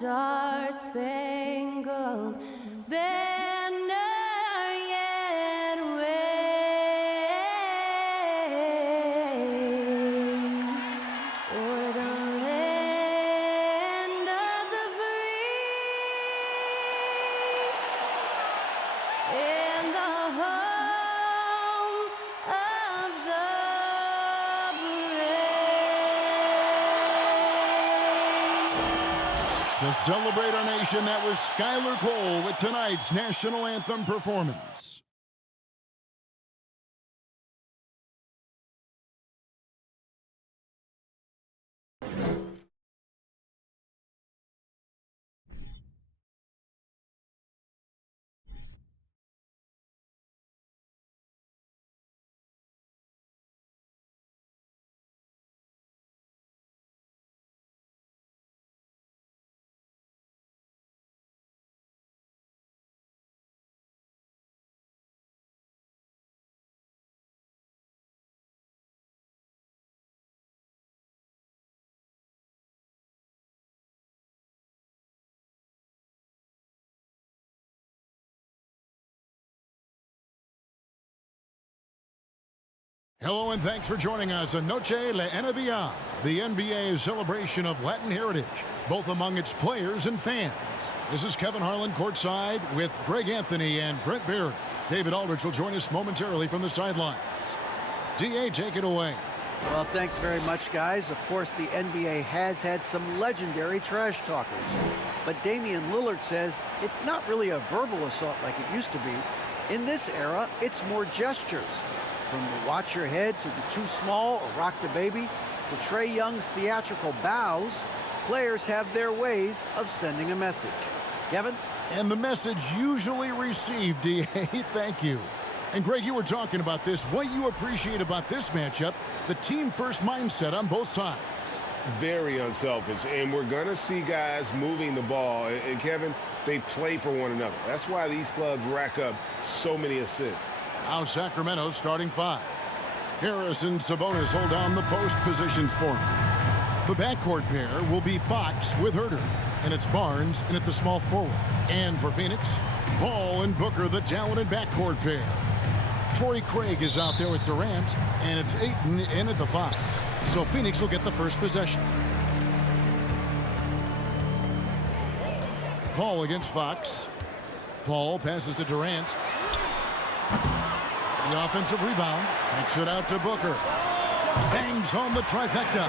star-spangled banner yet wave o'er the land of the free and the home of the brave. To celebrate our nation, that was Skylar Cole with tonight's national anthem performance. Hello and thanks for joining us on Noche La NBA, the NBA's celebration of Latin heritage, both among its players and fans. This is Kevin Harlan courtside with Greg Anthony and Brent Barry. David Aldridge will join us momentarily from the sidelines. DA, take it away. Well, thanks very much, guys. Of course, the NBA has had some legendary trash talkers. But Damian Lillard says it's not really a verbal assault like it used to be. In this era, it's more gestures. From the watch your head to the too small or rock the baby to Trae Young's theatrical bows, players have their ways of sending a message. Kevin? And the message usually received, DA. Thank you. And Greg, you were talking about this. What you appreciate about this matchup, the team-first mindset on both sides. Very unselfish, and we're going to see guys moving the ball. And Kevin, they play for one another. That's why these clubs rack up so many assists. Now Sacramento starting five. Harris and Sabonis hold down the post positions for him. The backcourt pair will be Fox with Herter, and it's Barnes in at the small forward. And for Phoenix, Paul and Booker, the talented backcourt pair. Torrey Craig is out there with Durant, and it's Ayton in at the five. So Phoenix will get the first possession. Paul against Fox. Paul passes to Durant. The offensive rebound, takes it out to Booker. Bangs home the trifecta.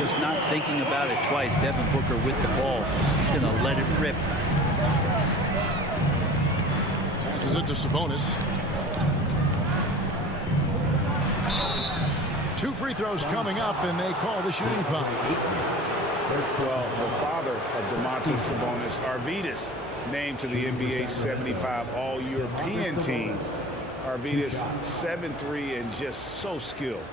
Just not thinking about it twice. Devin Booker with the ball. He's going to let it rip. Passes it to Sabonis. 2 free throws coming up, and they call the shooting foul. Well, the father of Domantas Sabonis, Arvydas, named to the NBA 75 All-European team. Arvydas 7'3" and just so skilled.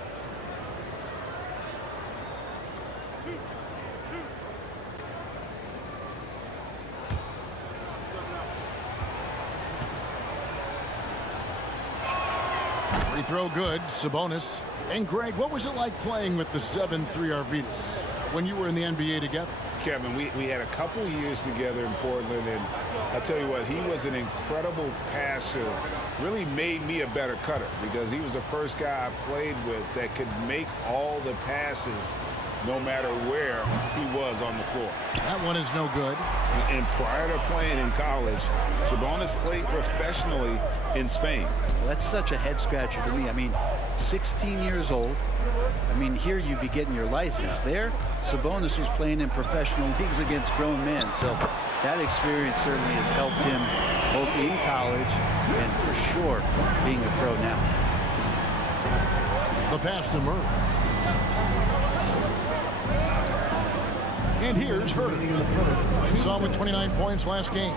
Free throw good, Sabonis. And Greg, what was it like playing with the 7'3" Arvydas when you were in the NBA together? Kevin, we had a couple years together in Portland, and I'll tell you what, he was an incredible passer. Really made me a better cutter because he was the first guy I played with that could make all the passes no matter where he was on the floor. That one is no good. And prior to playing in college, Sabonis played professionally in Spain. Well, that's such a head scratcher to me. I mean, 16 years old. I mean, here you'd be getting your license. There, Sabonis was playing in professional leagues against grown men. So that experience certainly has helped him both in college and for sure being a pro now. The pass to Murray. And here's Herter. Saw him with 29 points last game.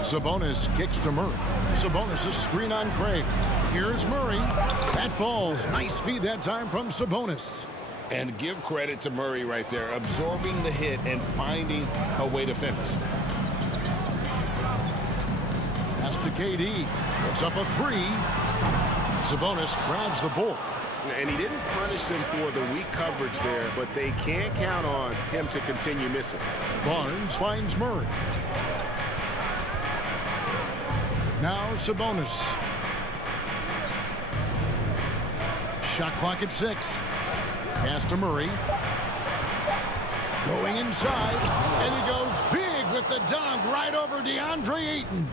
Sabonis kicks to Murray. Sabonis' screen on Craig. Here's Murray. That falls. Nice feed that time from Sabonis. And give credit to Murray right there, absorbing the hit and finding a way to finish. Pass to KD. Puts up a three. Sabonis grabs the board. And he didn't punish them for the weak coverage there, but they can't count on him to continue missing. Barnes finds Murray. Now Sabonis. Shot clock at 6. Pass to Murray. Going inside, and he goes big with the dunk right over DeAndre Ayton.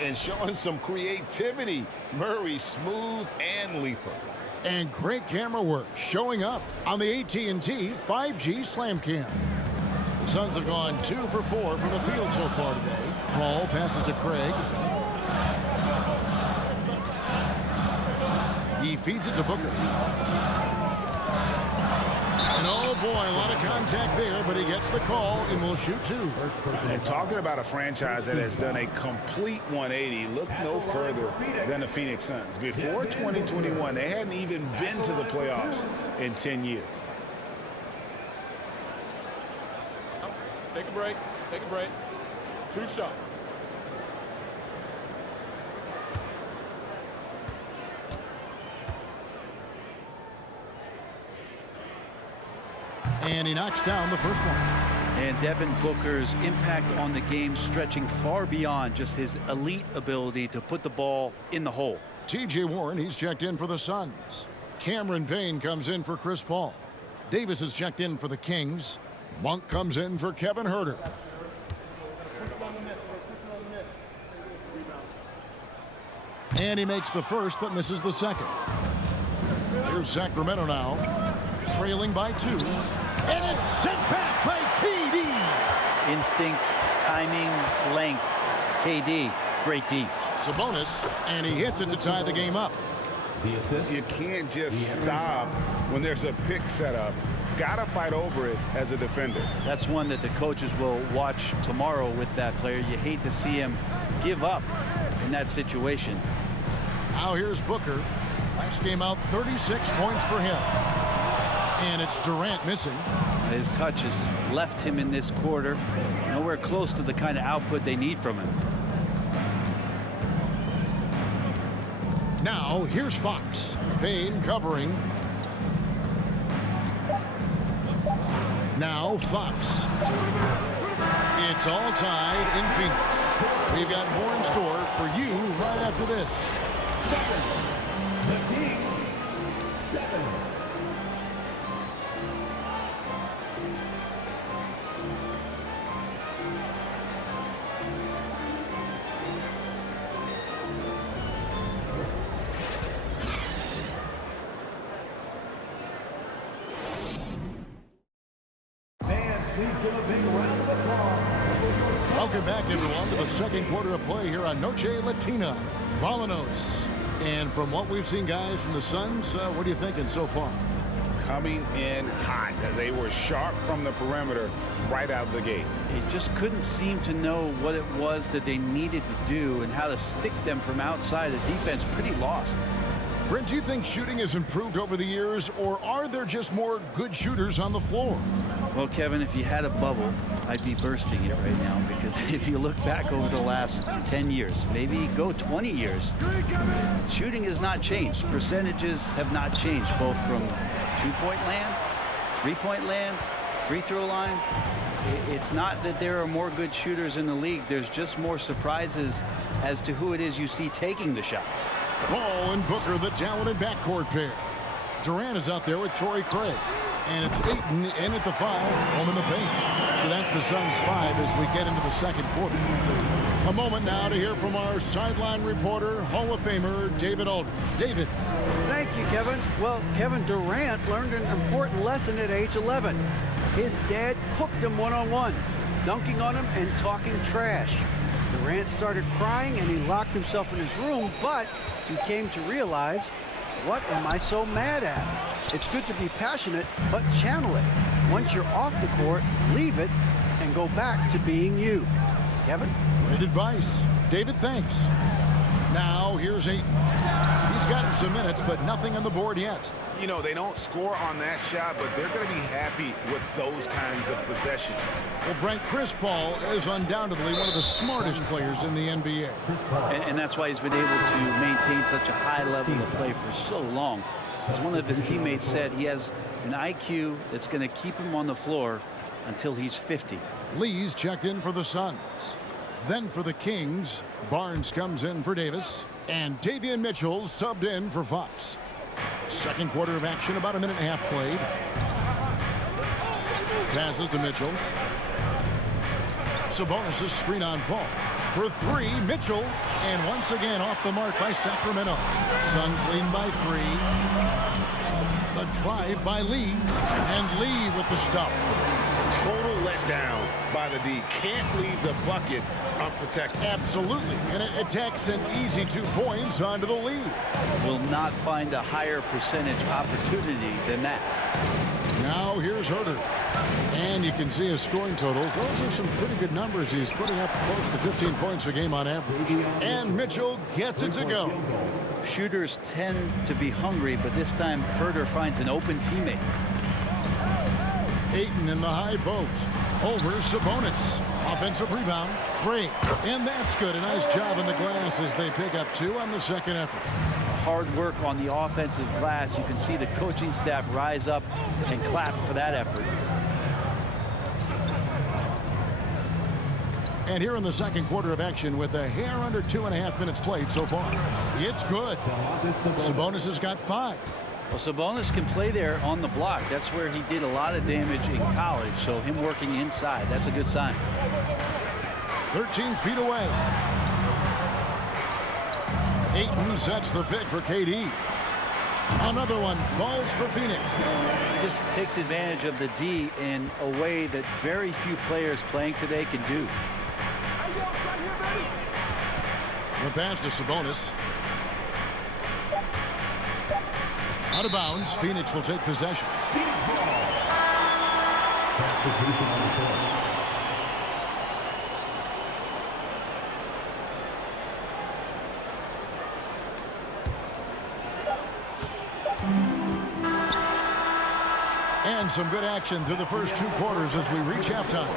And showing some creativity. Murray smooth and lethal. And great camera work showing up on the AT&T 5G Slam Cam. The Suns have gone 2 for 4 from the field so far today. Paul passes to Craig. He feeds it to Booker. And oh boy, a lot of contact there, but he gets the call and will shoot 2. And talking about a franchise that has done a complete 180, look no further than the Phoenix Suns. Before 2021, they hadn't even been to the playoffs in 10 years. Take a break. Take a break. 2 shots. And he knocks down the first one. And Devin Booker's impact on the game stretching far beyond just his elite ability to put the ball in the hole. T.J. Warren, he's checked in for the Suns. Cameron Payne comes in for Chris Paul. Davis is checked in for the Kings. Monk comes in for Kevin Huerter. And he makes the first but misses the second. Here's Sacramento now, trailing by 2. And it's sent back by KD. Instinct, timing, length. KD, great D. Sabonis, and he hits it to tie the game up. You can't just stop when there's a pick set up. Gotta fight over it as a defender. That's one that the coaches will watch tomorrow with that player. You hate to see him give up in that situation. Now here's Booker. Last game out, 36 points for him. And it's Durant missing. His touch has left him in this quarter. Nowhere close to the kind of output they need from him. Now here's Fox. Payne covering. Now Fox. It's all tied in Phoenix. We've got more in store for you right after this. The Kings, 7. Welcome back, everyone, to the second quarter of play here on Noche Latina. Vallanos. And from what we've seen, guys, from the Suns, what are you thinking so far? Coming in hot. They were sharp from the perimeter right out of the gate. They just couldn't seem to know what it was that they needed to do and how to stick them from outside. The defense pretty lost. Brent, do you think shooting has improved over the years, or are there just more good shooters on the floor? Well, Kevin, if you had a bubble, I'd be bursting it right now, because if you look back over the last 10 years, maybe go 20 years, shooting has not changed. Percentages have not changed, both from two-point land, three-point land, free throw line. It's not that there are more good shooters in the league. There's just more surprises as to who it is you see taking the shots. Paul and Booker, the talented backcourt pair. Durant is out there with Torrey Craig. And it's Ayton in at the 5, home in the paint. So that's the Suns 5 as we get into the second quarter. A moment now to hear from our sideline reporter, Hall of Famer, David Aldridge. David. Thank you, Kevin. Well, Kevin Durant learned an important lesson at age 11. His dad cooked him one-on-one, dunking on him and talking trash. Durant started crying and he locked himself in his room, but he came to realize, what am I so mad at? It's good to be passionate, but channel it. Once you're off the court, leave it and go back to being you. Kevin? Great advice. David, thanks. Now, here's Ayton. He's gotten some minutes, but nothing on the board yet. You know, they don't score on that shot, but they're going to be happy with those kinds of possessions. Well, Brent, Chris Paul is undoubtedly one of the smartest players in the NBA. And that's why he's been able to maintain such a high level of play for so long. As one of his teammates said, he has an IQ that's going to keep him on the floor until he's 50. Lee's checked in for the Suns. Then for the Kings, Barnes comes in for Davis. And Davion Mitchell subbed in for Fox. Second quarter of action, about a minute and a half played. Passes to Mitchell. Sabonis' screen on Paul. For three, Mitchell. And once again off the mark by Sacramento. Suns lead by 3. The drive by Lee. And Lee with the stuff. Total letdown by the D. Can't leave the bucket unprotected. Absolutely. And it attacks an easy 2 points onto the lead. Will not find a higher percentage opportunity than that. Now here's Herter. And you can see his scoring totals. Those are some pretty good numbers. He's putting up close to 15 points a game on average. And Mitchell gets it to go. Shooters tend to be hungry, but this time Herter finds an open teammate. Ayton in the high post. Over Sabonis. Offensive rebound. 3. And that's good. A nice job in the glass as they pick up 2 on the second effort. Hard work on the offensive glass. You can see the coaching staff rise up and clap for that effort. And here in the second quarter of action with a hair under 2.5 minutes played so far. It's good. Sabonis has got 5. Well, Sabonis can play there on the block. That's where he did a lot of damage in college. So him working inside, that's a good sign. 13 feet away. Ayton sets the pick for KD. Another one falls for Phoenix. He just takes advantage of the D in a way that very few players playing today can do. The pass to Sabonis. Out of bounds. Phoenix will take possession. Substitution on the court. And some good action through the first 2 quarters as we reach halftime.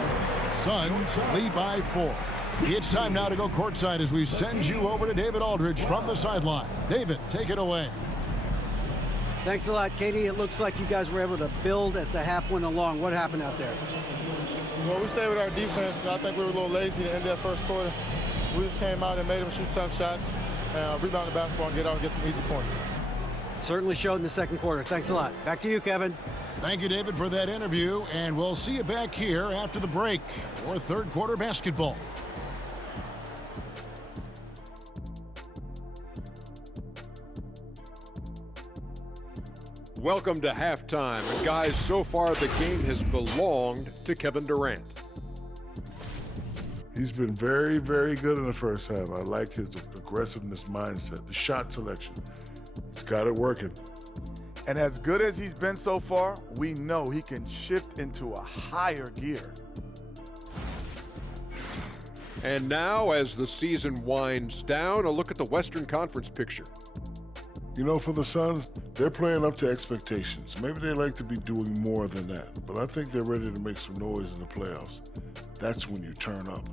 Suns lead by 4. It's time now to go courtside as we send you over to David Aldridge from the sideline. David, take it away. Thanks a lot, Katie. It looks like you guys were able to build as the half went along. What happened out there? Well, we stayed with our defense. I think we were a little lazy to end that first quarter. We just came out and made them shoot tough shots, rebound the basketball, and get out and get some easy points. Certainly showed in the second quarter. Thanks a lot. Back to you, Kevin. Thank you, David, for that interview, and we'll see you back here after the break for third quarter basketball. Welcome to halftime. And guys, so far the game has belonged to Kevin Durant. He's been very, very good in the first half. I like his aggressiveness mindset, the shot selection. He's got it working. And as good as he's been so far, we know he can shift into a higher gear. And now, as the season winds down, a look at the Western Conference picture. You know, for the Suns, they're playing up to expectations. Maybe they like to be doing more than that, but I think they're ready to make some noise in the playoffs. That's when you turn up.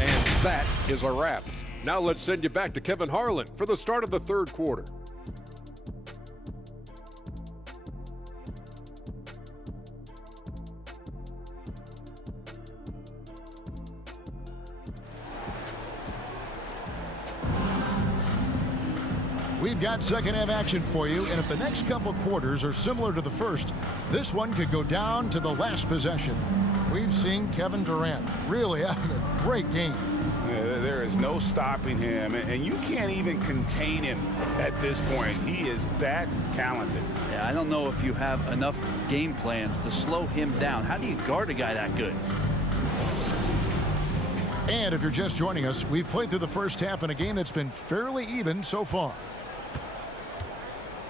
And that is a wrap. Now let's send you back to Kevin Harlan for the start of the third quarter. We've got second half action for you, and if the next couple quarters are similar to the first, this one could go down to the last possession. We've seen Kevin Durant really having a great game. Yeah, there is no stopping him, and you can't even contain him at this point. He is that talented. Yeah, I don't know if you have enough game plans to slow him down. How do you guard a guy that good? And if you're just joining us, we've played through the first half in a game that's been fairly even so far.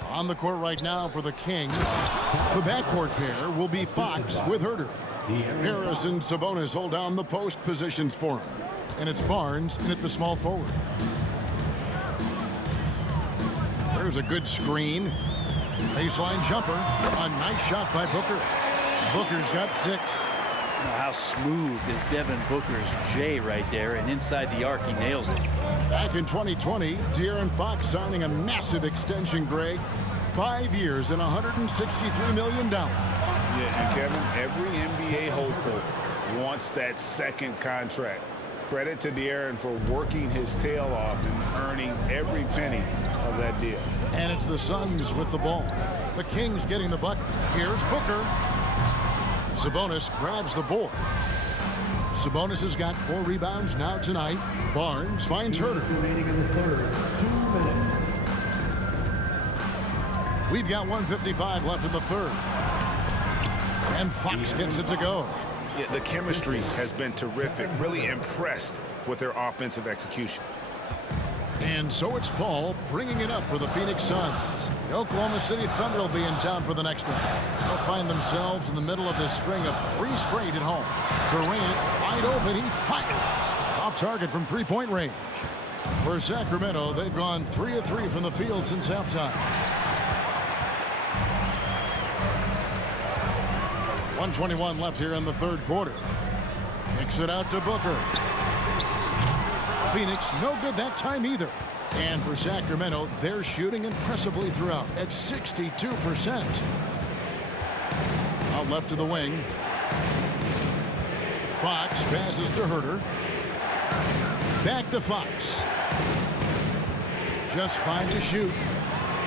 On the court right now for the Kings, the backcourt pair will be Fox with Herter. Harris and Sabonis hold down the post positions for him. And it's Barnes in at the small forward. There's a good screen. Baseline jumper. A nice shot by Booker. Booker's got 6. Now, how smooth is Devin Booker's J right there, and inside the arc, he nails it. Back in 2020, De'Aaron Fox signing a massive extension, Greg. 5 years and $163 million. Yeah, and Kevin, every NBA hopeful wants that second contract. Credit to De'Aaron for working his tail off and earning every penny of that deal. And it's the Suns with the ball. The Kings getting the bucket. Here's Booker. Sabonis grabs the board. Sabonis has got 4 rebounds now tonight. Barnes finds Herter. Remaining in the third, 2 minutes. We've got 1:55 left in the third. And Fox gets it to go. Yeah, the chemistry has been terrific. Really impressed with their offensive execution. And so it's Paul bringing it up for the Phoenix Suns. The Oklahoma City Thunder will be in town for the next one. They'll find themselves in the middle of this string of 3 straight at home. Durant wide open. He fires off target from 3-point range. For Sacramento, they've gone 3 of 3 from the field since halftime. 1:21 left here in the third quarter. Kicks it out to Booker. Phoenix no good that time either. And for Sacramento, they're shooting impressively throughout at 62%. Out left to the wing. Fox passes to Herter. Back to Fox. Just 5 to shoot.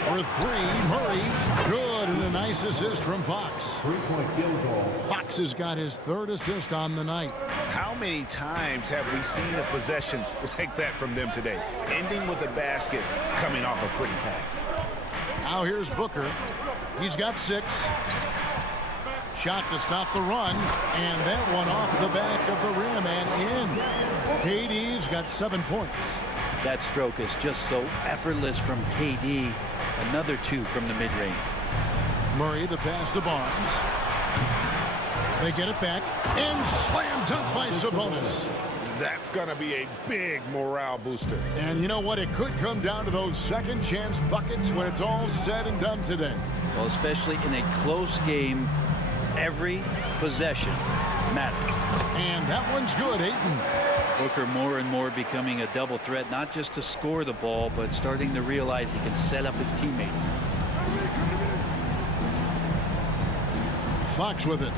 For 3, Murray. Good, and a nice assist from Fox. 3-point field goal. Fox has got his 3rd assist on the night. How many times have we seen a possession like that from them today? Ending with a basket, coming off a pretty pass. Now here's Booker. He's got 6. Shot to stop the run, and that one off the back of the rim and in. KD's got 7 points. That stroke is just so effortless from KD. Another 2 from the mid-range. Murray, the pass to Barnes. They get it back, and slam dunk by Sabonis. That's going to be a big morale booster. And you know what? It could come down to those second chance buckets when it's all said and done today. Well, especially in a close game, every possession matters. And that one's good, Ayton. Booker more and more becoming a double threat, not just to score the ball, but starting to realize he can set up his teammates. Fox with it.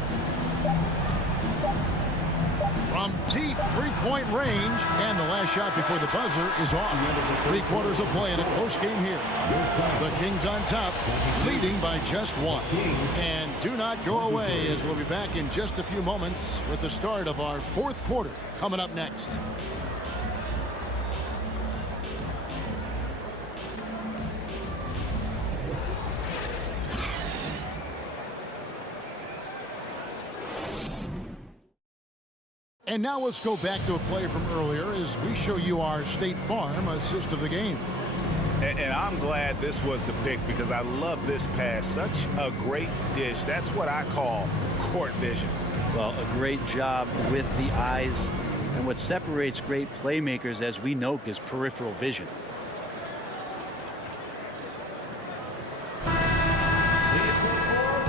From deep 3-point range, and the last shot before the buzzer is off. 3 quarters of play in a close game here. The Kings on top, leading by just 1. And do not go away, as we'll be back in just a few moments with the start of our 4th quarter coming up next. And now let's go back to a play from earlier as we show you our State Farm assist of the game. And I'm glad this was the pick because I love this pass. Such a great dish. That's what I call court vision. Well, a great job with the eyes. And what separates great playmakers, as we know, is peripheral vision.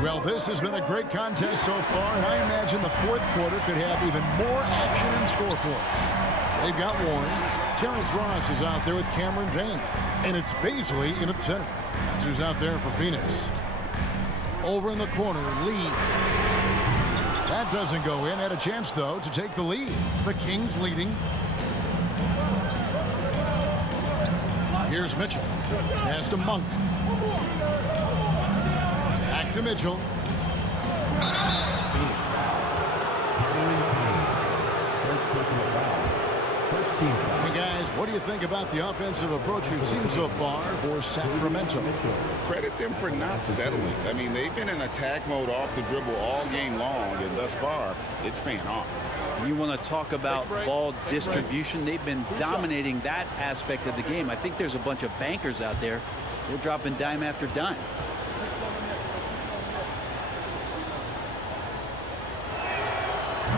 Well, this has been a great contest so far, and I imagine the 4th quarter could have even more action in store for us. They've got Warren. Terrence Ross is out there with Cameron Payne, and it's Baisley in its center. That's who's out there for Phoenix. Over in the corner, Lee. That doesn't go in. Had a chance, though, to take the lead. The Kings leading. Here's Mitchell. Pass to Monk. Back to Mitchell. Hey guys, what do you think about the offensive approach we've seen so far for Sacramento? Credit them for not settling. I mean, they've been in attack mode off the dribble all game long, and thus far, it's paying off. You want to talk about ball distribution. They've been dominating that aspect of the game. I think there's a bunch of bankers out there. They're dropping dime after dime.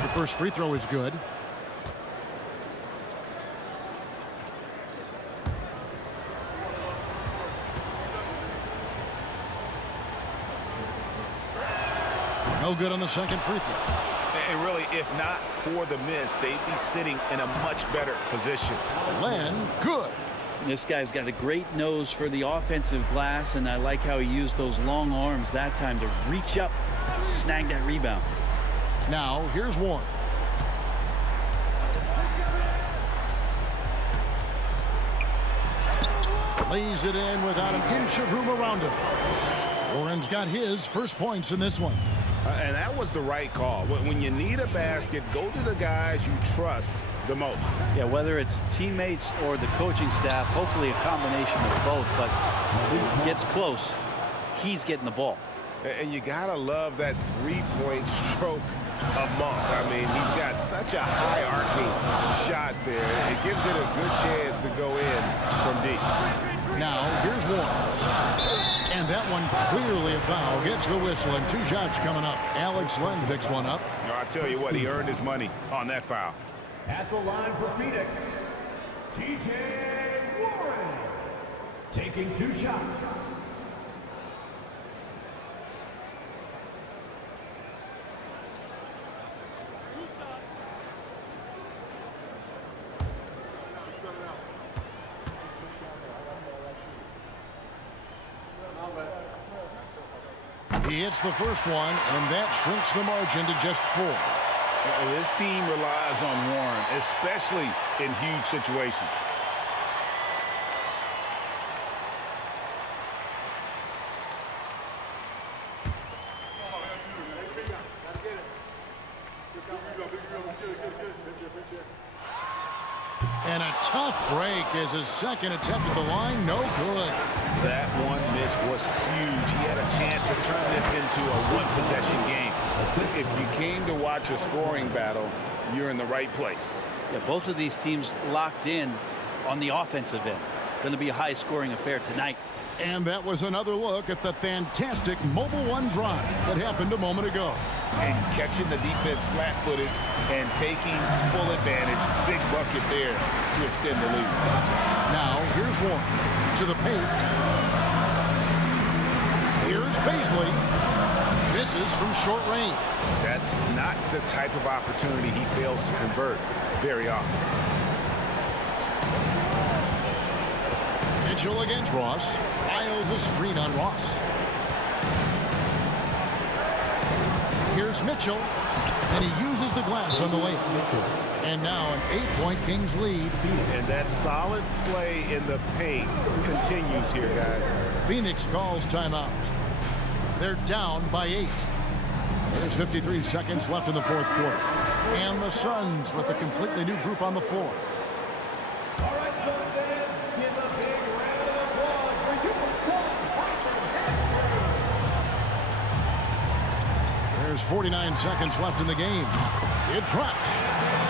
The first free throw is good. No good on the second free throw. And really, if not for the miss, they'd be sitting in a much better position. Len, good. This guy's got a great nose for the offensive glass, and I like how he used those long arms that time to reach up, snag that rebound. Now, here's Warren. Lays it in without an inch of room around him. Warren's got his first points in this one. And that was the right call. When you need a basket, go to the guys you trust the most. Yeah, whether it's teammates or the coaching staff, hopefully a combination of both, but gets close, he's getting the ball. And you gotta love that three-point stroke of Monk. I mean, he's got such a high arcing shot there. It gives it a good chance to go in from deep. Now, here's Warren. And that one clearly a foul. Gets the whistle, and 2 shots coming up. Alex Len picks one up. I tell you what, he earned his money on that foul. At the line for Phoenix, TJ Warren, taking 2 shots. He hits the first one, and that shrinks the margin to just 4. This team relies on Warren, especially in huge situations. And a tough break as his second attempt at the line, no good. That one miss was huge. He had a chance to turn this into a one-possession game. If you came to watch a scoring battle, you're in the right place. Yeah, both of these teams locked in on the offensive end. Going to be a high-scoring affair tonight. And that was another look at the fantastic Mobile One drive that happened a moment ago. And catching the defense flat-footed and taking full advantage. Big bucket there to extend the lead. Now, here's Warren to the paint. Here's Baisley. Misses from short range. That's not the type of opportunity he fails to convert very often. Mitchell against Ross. Piles a screen on Ross. Here's Mitchell, and he uses the glass on the layup. And now an 8-point Kings lead. And that solid play in the paint continues here, guys. Phoenix calls timeout. They're down by 8. There's 53 seconds left in the fourth quarter. And the Suns with a completely new group on the floor. All right, Suns fans, give a big round of applause for your There's 49 seconds left in the game. It drops.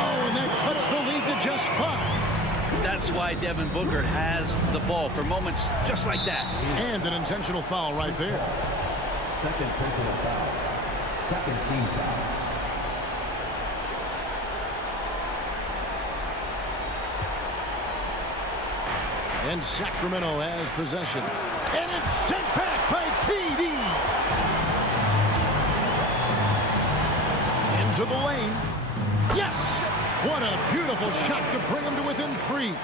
Oh, and that cuts the lead to just 5. That's why Devin Booker has the ball for moments just like that. And an intentional foul right there. Second technical foul. Second team foul. And Sacramento has possession. And it's sent back by PD. Into the lane. Yes! What a beautiful shot to bring him to within 3.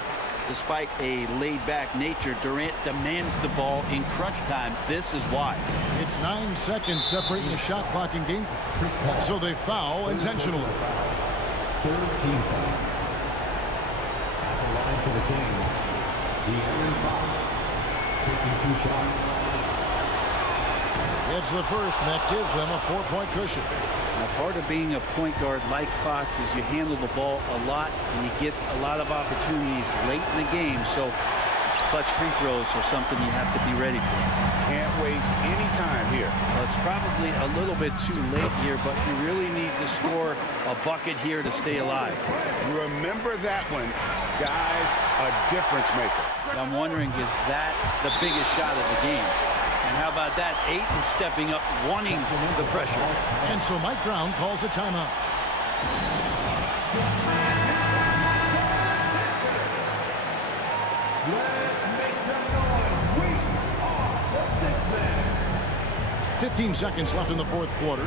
Despite a laid-back nature, Durant demands the ball in crunch time. This is why. It's 9 seconds separating the shot clock and game clock. So they foul intentionally. Third team foul. At the line for the Kings, De'Aaron Fox, taking 2 shots. It's the first, and that gives them a 4-point cushion. Now, part of being a point guard like Fox is you handle the ball a lot and you get a lot of opportunities late in the game. So clutch free throws are something you have to be ready for. Can't waste any time here. Well, it's probably a little bit too late here, but you really need to score a bucket here to stay alive. Remember that one, guys, a difference maker. I'm wondering, is that the biggest shot of the game? And how about that? Ayton stepping up, wanting the pressure. And so Mike Brown calls a timeout. Let's make some noise. We are the 6th man. 15 seconds left in the fourth quarter.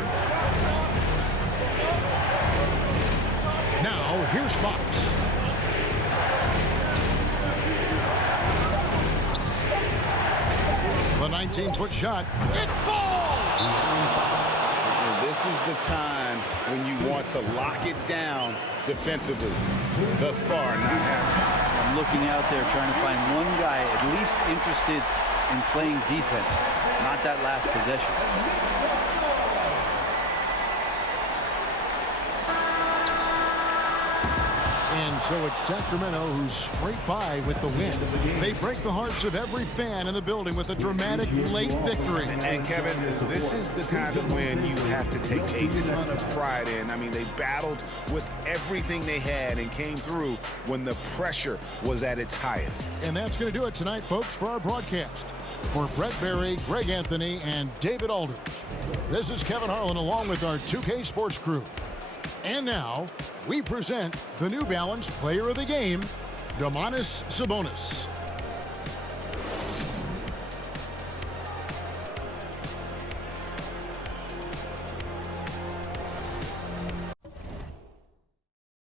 here's Fox. The 19-foot shot. It falls! And this is the time when you want to lock it down defensively. Thus far, not happening. I'm looking out there trying to find one guy at least interested in playing defense, not that last possession. And so it's Sacramento who's straight by with the win. They break the hearts of every fan in the building with a dramatic late victory. And Kevin, this is the kind of win you have to take a ton of pride in. I mean, they battled with everything they had and came through when the pressure was at its highest. And that's going to do it tonight, folks, for our broadcast. For Brett Berry, Greg Anthony, and David Aldridge, this is Kevin Harlan along with our 2K Sports crew. And now, we present the New Balance Player of the Game, Domantas Sabonis.